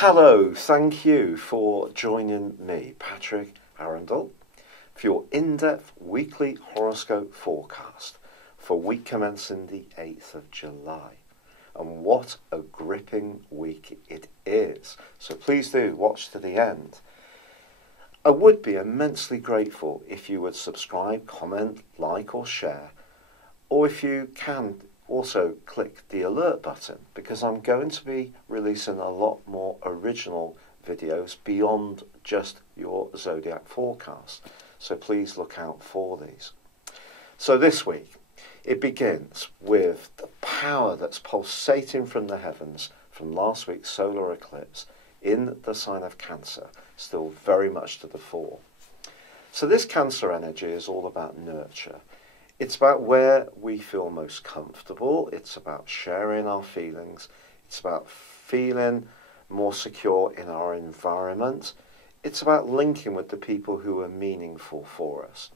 Hello, thank you for joining me, Patrick Arundell, for your in-depth weekly horoscope forecast for week commencing the 8th of July. And what a gripping week it is. So please do watch to the end. I would be immensely grateful if you would subscribe, comment, like or share, or if you can also click the alert button, because I'm going to be releasing a lot more original videos beyond just your zodiac forecast. So please look out for these. So this week, it begins with the power that's pulsating from the heavens from last week's solar eclipse in the sign of Cancer, still very much to the fore. So this Cancer energy is all about nurture. It's about where we feel most comfortable. It's about sharing our feelings. It's about feeling more secure in our environment. It's about linking with the people who are meaningful for us.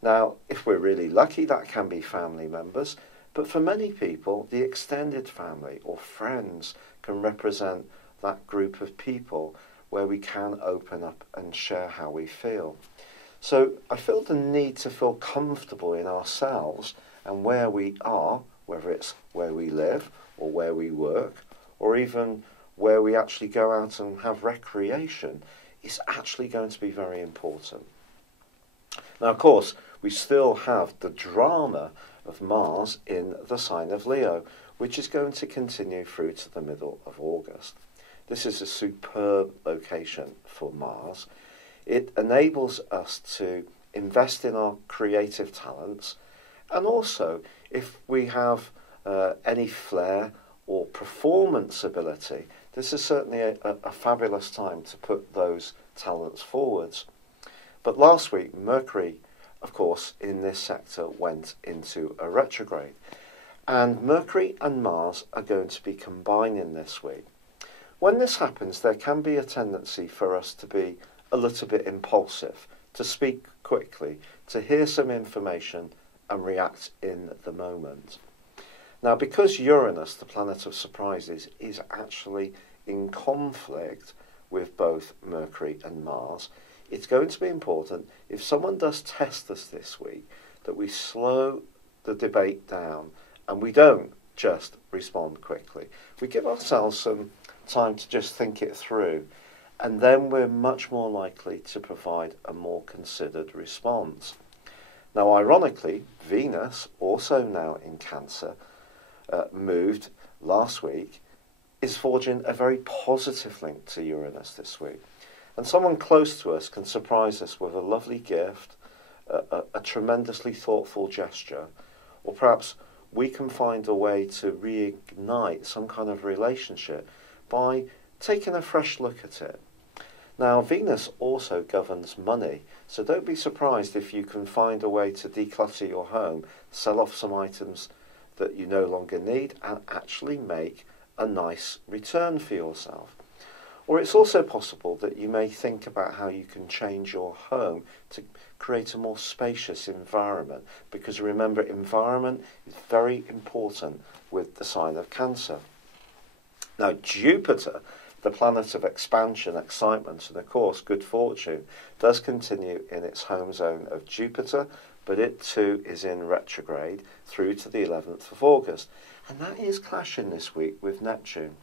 Now, if we're really lucky, that can be family members. But for many people, the extended family or friends can represent that group of people where we can open up and share how we feel. So I feel the need to feel comfortable in ourselves and where we are, whether it's where we live or where we work, or even where we actually go out and have recreation, is actually going to be very important. Now, of course, we still have the drama of Mars in the sign of Leo, which is going to continue through to the middle of August. This is a superb location for Mars. It enables us to invest in our creative talents, and also if we have any flair or performance ability, this is certainly a fabulous time to put those talents forwards. But last week, Mercury, of course, in this sector went into a retrograde, and Mercury and Mars are going to be combining this week. When this happens, there can be a tendency for us to be a little bit impulsive, to speak quickly, to hear some information and react in the moment. Now, because Uranus, the planet of surprises, is actually in conflict with both Mercury and Mars, it's going to be important, if someone does test us this week, that we slow the debate down and we don't just respond quickly. We give ourselves some time to just think it through, and then we're much more likely to provide a more considered response. Now, ironically, Venus, also now in Cancer, moved last week, is forging a very positive link to Uranus this week. And someone close to us can surprise us with a lovely gift, a tremendously thoughtful gesture, or perhaps we can find a way to reignite some kind of relationship by taking a fresh look at it. Now, Venus also governs money, so don't be surprised if you can find a way to declutter your home, sell off some items that you no longer need, and actually make a nice return for yourself. Or it's also possible that you may think about how you can change your home to create a more spacious environment, because remember, environment is very important with the sign of Cancer. Now, Jupiter, the planet of expansion, excitement, and of course good fortune, does continue in its home zone of Jupiter, but it too is in retrograde through to the 11th of August. And that is clashing this week with Neptune.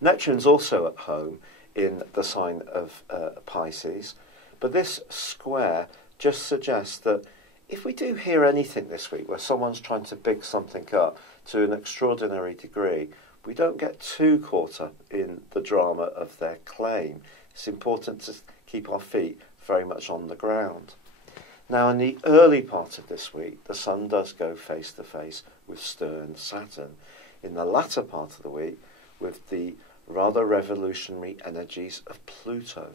Neptune's also at home in the sign of Pisces, but this square just suggests that if we do hear anything this week where someone's trying to big something up to an extraordinary degree, we don't get too caught up in the drama of their claim. It's important to keep our feet very much on the ground. Now, in the early part of this week, the Sun does go face to face with stern Saturn. In the latter part of the week, with the rather revolutionary energies of Pluto.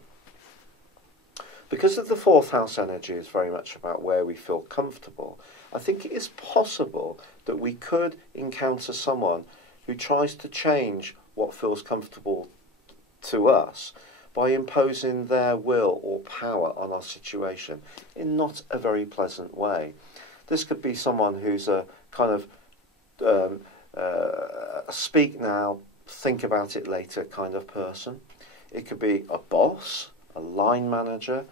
Because of the fourth house energy is very much about where we feel comfortable, I think it is possible that we could encounter someone who tries to change what feels comfortable to us by imposing their will or power on our situation in not a very pleasant way. This could be someone who's a kind of speak now, think about it later kind of person. It could be a boss, a line manager.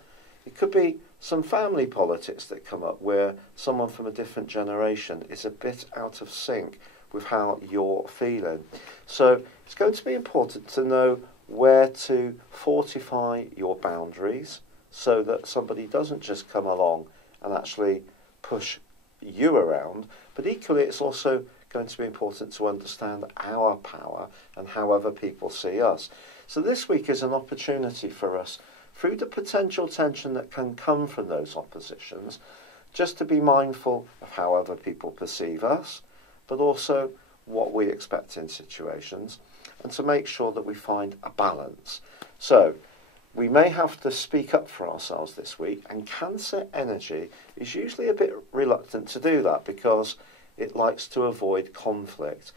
It could be some family politics that come up where someone from a different generation is a bit out of sync with how you're feeling. So it's going to be important to know where to fortify your boundaries so that somebody doesn't just come along and actually push you around, but equally it's also going to be important to understand our power and how other people see us. So this week is an opportunity for us, through the potential tension that can come from those oppositions, just to be mindful of how other people perceive us, but also what we expect in situations, and to make sure that we find a balance. So we may have to speak up for ourselves this week, and Cancer energy is usually a bit reluctant to do that because it likes to avoid conflict.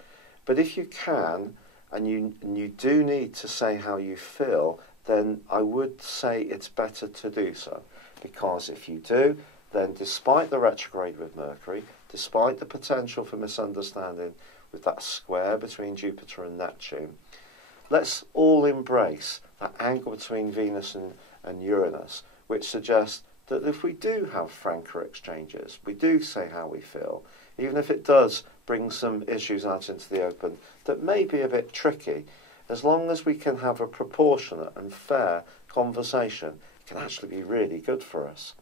But if you can, and you do need to say how you feel, then I would say it's better to do so. Because if you do, then despite the retrograde with Mercury, despite the potential for misunderstanding with that square between Jupiter and Neptune, let's all embrace that angle between Venus and Uranus, which suggests that if we do have franker exchanges, we do say how we feel, even if it does bring some issues out into the open that may be a bit tricky, as long as we can have a proportionate and fair conversation, it can actually be really good for us.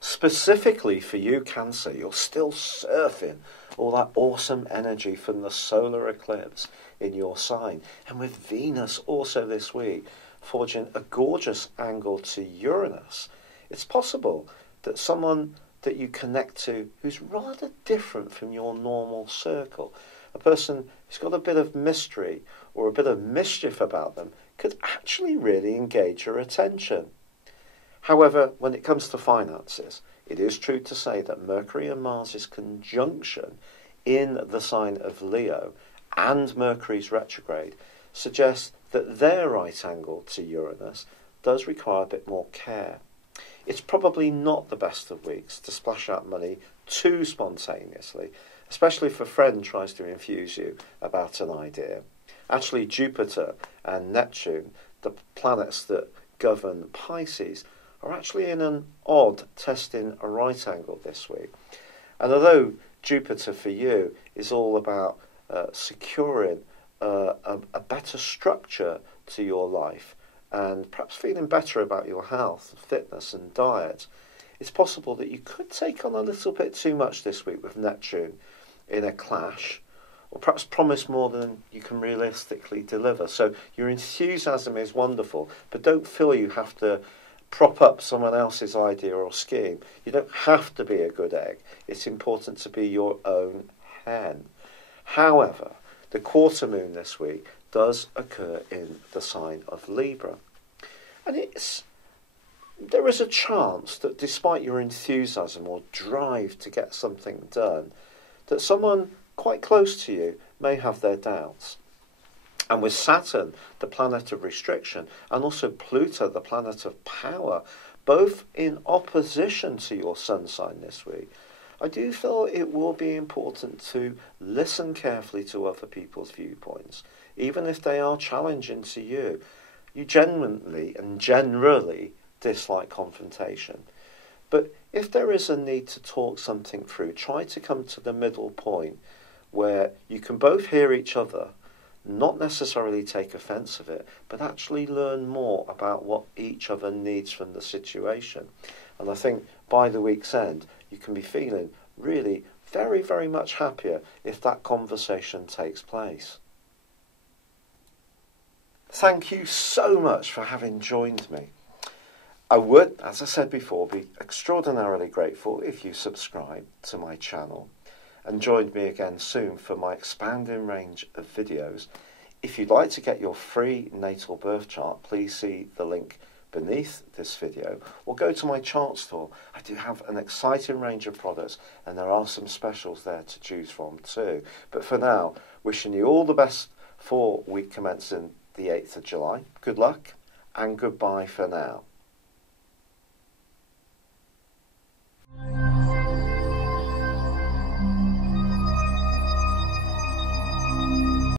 Specifically for you, Cancer, you're still surfing all that awesome energy from the solar eclipse in your sign. And with Venus also this week forging a gorgeous angle to Uranus, it's possible that someone that you connect to who's rather different from your normal circle, a person who's got a bit of mystery or a bit of mischief about them, could actually really engage your attention. However, when it comes to finances, it is true to say that Mercury and Mars' conjunction in the sign of Leo and Mercury's retrograde suggests that their right angle to Uranus does require a bit more care. It's probably not the best of weeks to splash out money too spontaneously, especially if a friend tries to infuse you about an idea. Actually, Jupiter and Neptune, the planets that govern Pisces, are actually in an odd testing a right angle this week. And although Jupiter for you is all about securing a better structure to your life and perhaps feeling better about your health, fitness and diet, it's possible that you could take on a little bit too much this week with Neptune in a clash, or perhaps promise more than you can realistically deliver. So your enthusiasm is wonderful, but don't feel you have to prop up someone else's idea or scheme. You don't have to be a good egg. It's important to be your own hen. However, the quarter moon this week does occur in the sign of Libra. And there is a chance that despite your enthusiasm or drive to get something done, that someone quite close to you may have their doubts. And with Saturn, the planet of restriction, and also Pluto, the planet of power, both in opposition to your sun sign this week, I do feel it will be important to listen carefully to other people's viewpoints, even if they are challenging to you. You genuinely and generally dislike confrontation. But if there is a need to talk something through, try to come to the middle point where you can both hear each other, not necessarily take offence of it, but actually learn more about what each other needs from the situation. And I think by the week's end, you can be feeling really very, very much happier if that conversation takes place. Thank you so much for having joined me. I would, as I said before, be extraordinarily grateful if you subscribe to my channel and joined me again soon for my expanding range of videos. If you'd like to get your free natal birth chart, please see the link beneath this video or go to my chart store. I do have an exciting range of products and there are some specials there to choose from too. But for now, wishing you all the best for week commencing the 8th of July. Good luck and goodbye for now.